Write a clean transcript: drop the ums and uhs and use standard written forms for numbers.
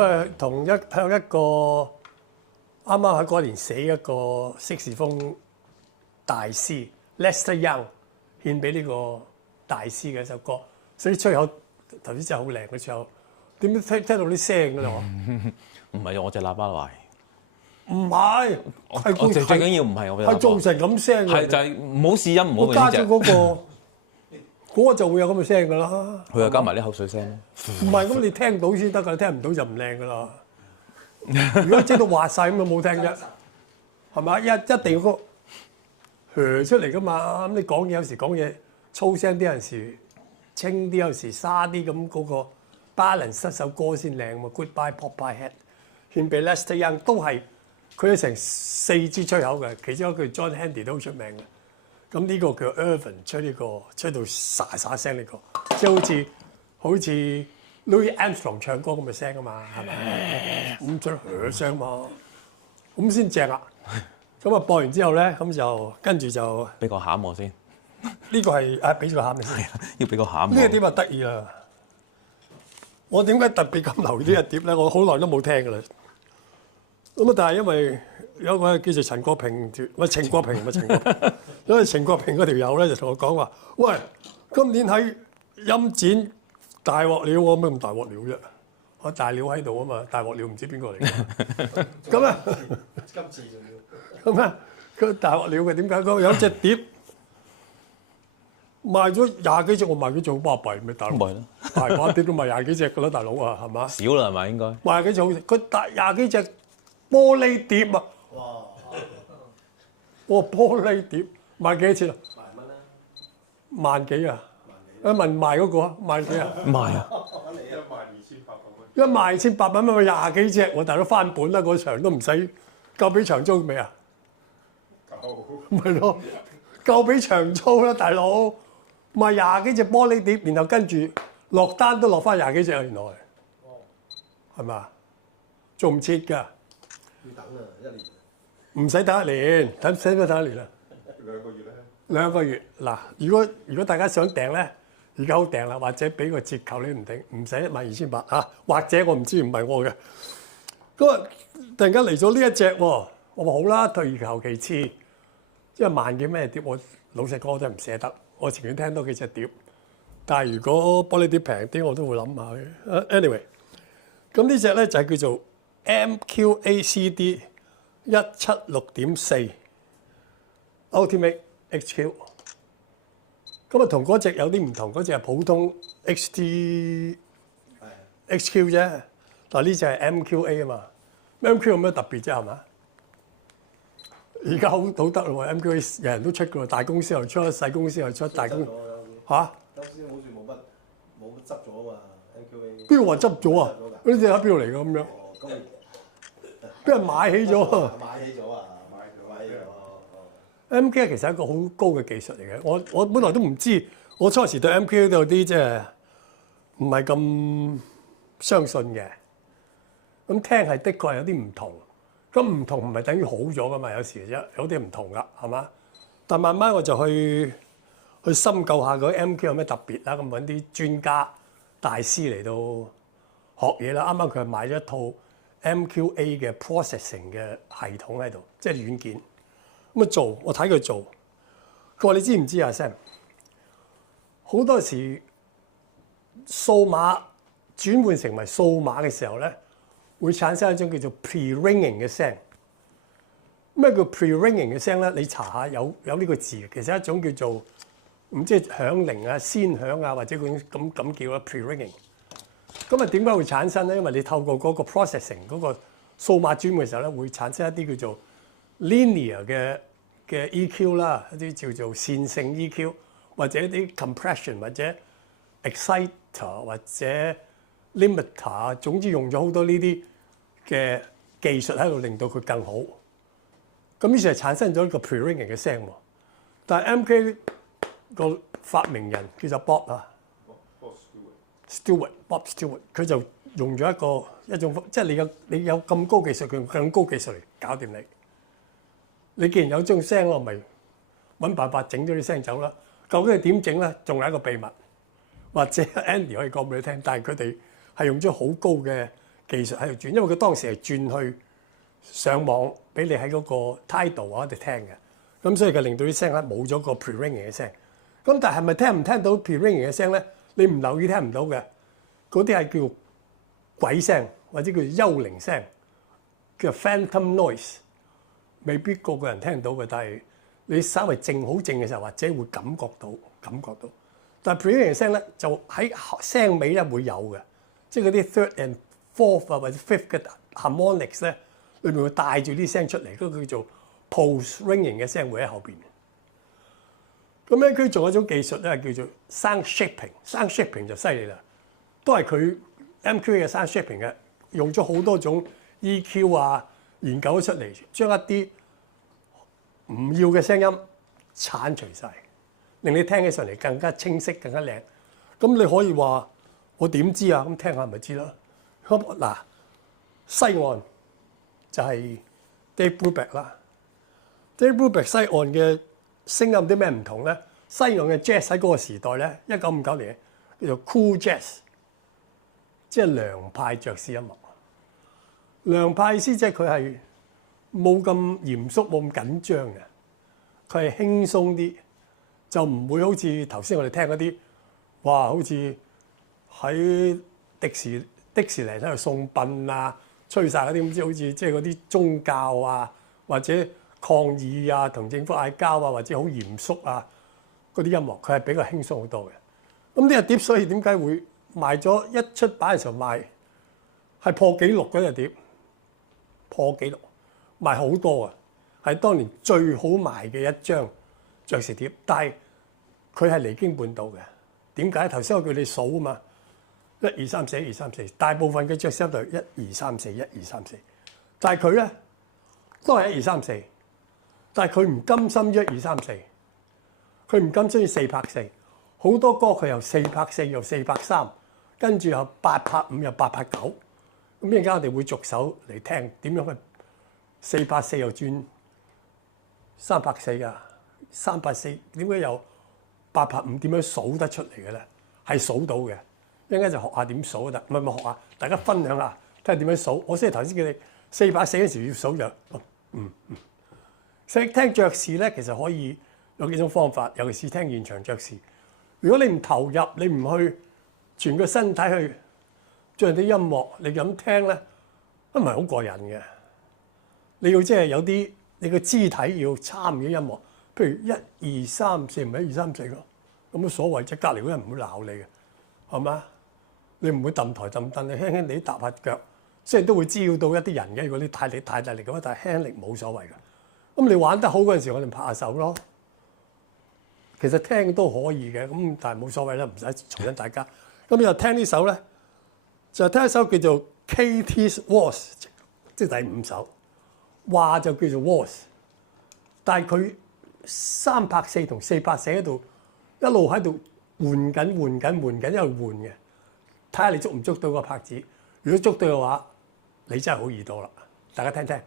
係向一個啱啱喺嗰年死一個色士風大師 Lester Young 獻俾呢個大師嘅一首歌，所以吹口頭先真係好靚嘅吹口，點解聽到啲聲㗎啦？唔係我隻喇叭壞。唔係，我最緊要唔係我係做成咁聲嘅。係就係唔好試音，唔好我加咗嗰個就會有咁嘅聲㗎啦。佢又加埋啲口水聲。唔係咁，你聽到先得㗎，聽唔到就唔靚㗎啦。如果即到滑晒咁就冇聽啫，係咪？一定要個出嚟㗎嘛。咁你講嘢有時講嘢粗聲啲，有時清啲，有時沙啲，咁嗰個 balance 首歌先靚嘛。Goodbye Popeye Head 獻俾 Lester Young 都係佢有成4支吹口嘅，其中一句 John Handy 都好出名嘅。咁呢個叫 Irvin 吹呢個，吹到沙沙聲呢個，即係好似 Louis Armstrong 唱歌咁嘅聲啊嘛，係咪？咁出聲嘛，咁先正啊！咁啊播完之後咧，咁就跟住就俾個餡我先。呢個係俾咗個餡你先，要俾個餡。呢個碟啊得意啦！我點解特別咁留意呢個碟咧？我好耐都冇聽㗎啦。咁啊，但係因為有個叫做陳國平程國平，因為程國平嗰條友咧就同我講話：喂，今年喺陰展大鑊料，我咩咁大鑊料啫？我大料喺度啊嘛，大鑊料唔知邊個嚟嘅。咁啊，今次仲要咁啊，佢大鑊料嘅點解？佢有隻碟賣咗20幾隻，我賣幾隻好巴閉咩？大佬，大把碟都賣20幾隻㗎啦，大佬啊，係嘛？少啦係咪應該？賣幾隻好，佢大20幾隻玻璃碟啊！哇！玻璃碟賣幾多錢啊？10,000蚊啦。萬幾啊？一問賣嗰個啊，萬幾啊？賣啊！12,800蚊咪20幾隻，我大佬翻本啦！嗰場都唔使夠俾場租未啊？夠。咪咯，夠俾場租啦，大佬賣20幾隻玻璃碟，然後跟住落單都落翻20幾隻啊！原來係咪啊？做唔切㗎？要等啊，1年。唔使等1年，使唔使等1年啊？2個月咧。2個月嗱，如果大家想訂咧，而家好訂啦，或者俾個折扣你唔定，唔使12,800嚇，或者我唔知唔係我嘅。咁啊，突然間嚟咗呢一隻喎，我話好啦，退而求其次，因為萬幾咩碟，我老實講我真係唔捨得，我情願聽多幾隻碟。但係如果玻璃碟平啲，我都會諗下嘅。Anyway， 咁呢隻咧就係叫做 MQACD 176.4 Ultimate XQ， 咁啊同嗰隻有啲唔同，嗰隻係普通 XT XQ 啫，但係呢隻係 MQA 啊嘛。MQ 有咩特別啫？係嘛？而家好得咯喎，MQA 人人都出㗎喎，大公司又出，細公司又出，大公嚇。啱先好似冇乜執咗啊嘛 ，MQA。邊個話執咗啊？嗰隻喺邊度嚟㗎咁樣？俾人買起咗啊！買起咗啊！買起咗。MQA 其實係一個好高嘅技術嚟嘅，我本來都唔知，我初時對 MQA 都有啲即係唔係咁相信嘅。咁聽係的確係有啲唔同，咁唔同唔係等於好咗㗎嘛？有時啫，有啲唔同㗎，係嘛？但慢慢我就去深究下嗰 MQA 有咩特別啦，咁揾啲專家大師嚟到學嘢啦。啱啱佢係買咗一套 MQA 嘅 processing 嘅系統喺度，即係軟件。咁啊做，我睇佢做。佢話：你知唔知啊 Sam？好多時數碼轉換成為數碼嘅時候咧，會產生一種叫做 pre-ringing 嘅聲。咩叫 pre-ringing 嘅聲咧？你查下有呢個字，其實係一種叫做唔知響鈴啊、先響啊，或者咁叫啦 pre-ringing。咁啊點解會產生咧？因為你透過嗰個 processing 嗰個數碼轉換嘅時候咧，會產生一啲叫做 linear 嘅 EQ 啦，一啲叫做線性 EQ， 或者一啲 compression 或者 exciter 或者 limiter， 總之用咗好多呢啲嘅技術喺度令到佢更好。咁於是係產生咗一個 pre-ringing 嘅聲喎。但係 MK 個發明人叫做 Bob 啊 Bob Stewart， 佢就用咗一種即係你有咁高技術，佢用更高技術嚟搞掂你。你既然有種聲，我咪揾辦法整咗啲聲走啦。究竟係點整咧？仲係一個秘密，或者 Andy 可以講俾你聽。但係佢哋係用咗好高嘅技術喺度轉，因為佢當時係轉去上網俾你喺嗰個 Tidal 嗰度聽嘅，咁所以佢令到啲聲咧冇咗個 pre-ringing 嘅聲。咁但係咪聽唔聽到 pre-ringing 嘅聲咧？你唔留意聽唔到嘅，嗰啲係叫鬼聲或者叫幽靈聲，叫 phantom noise， 未必個個人聽到嘅，但係你稍微靜好靜嘅時候，或者會感覺到。但係 pre-ringing 嘅聲咧，就喺聲尾咧會有嘅，即係嗰啲 third and fourth 啊或者 fifth 嘅 harmonics 咧，裏面會帶住啲聲出嚟，嗰個叫做 post-ringing 嘅聲會喺後邊。咁咧佢仲有一種技術咧，叫做 sound shaping。sound shaping 就犀利啦，都係佢 MQA 嘅 sound shaping 嘅，用咗好多種 EQ 啊，研究咗出嚟，將一啲唔要嘅聲音剷除晒，令你聽起上嚟更加清晰、更加靚。咁你可以話我點知啊？咁聽下咪知咯。咁嗱，西岸就係 Dave Brubeck 啦。Dave Brubeck 西岸嘅聲音有啲咩唔同咧？西岸嘅 jazz 喺嗰個時代咧，1959年叫做 cool jazz， 即係涼派爵士音樂。涼派意思即係佢係冇咁嚴肅、冇咁緊張嘅，佢係輕鬆啲，就唔會好似頭先我哋聽嗰啲，哇！好似喺迪士尼喺度送殯啊，吹晒嗰啲咁，好似即係嗰啲宗教啊，或者抗議啊，同政府嗌交啊，或者好嚴肅啊嗰啲音樂，佢係比較輕鬆好多嘅。咁呢隻碟所以點解會賣咗一出版嘅時候賣係破紀錄嗰隻碟，破紀錄賣好多啊，係當年最好賣嘅一張爵士碟。但係佢係離經叛道嘅。點解？頭先我叫你數啊嘛，1 2 3 4 1 2 3 4，大部分嘅爵士都係1 2 3 4 1 2 3 4，但係佢咧都係1 2 3 4，但係佢唔甘心1 2 3 4，佢唔甘心要4拍4，好多歌佢又4拍4又4拍3，跟住又8拍5又8拍9。咁一陣間我哋會逐首嚟聽點樣去4拍4又轉3拍4啊，3拍4點解又8拍5點樣數得出嚟嘅咧？係數到嘅，一陣間就學下點數得，唔係學下，大家分享下睇下點樣數。我先係頭先叫你4拍4嗰時要數就所以聽爵士咧，其實可以有幾種方法，尤其是聽現場爵士。如果你唔投入，你唔去全個身體去將啲音樂，你咁聽咧，都唔係好過癮嘅。你要即係有啲你個肢體要參與音樂，譬如1 2 3 4，唔係1 2 3 4咯，咁冇所謂啫。隔離嗰人唔會鬧你嘅，係嘛？你唔會揼台揼凳，你輕輕地踏下腳，雖然都會滋擾到一啲人嘅。如果你太大力嘅話，但係輕力冇所謂㗎。咁你玩得好嗰陣時，我哋拍下手咯。其實聽都可以嘅，咁但係冇所謂啦，唔使重新大家。咁又聽呢首咧，就聽一首叫做 Katie's Waltz， 即係第5首。話就叫做 Waltz， 但係佢3拍4同4拍4喺度一路喺度換緊，一路換嘅。睇下你捉唔捉到個拍子。如果捉到嘅話，你真係好耳朵啦。大家聽聽。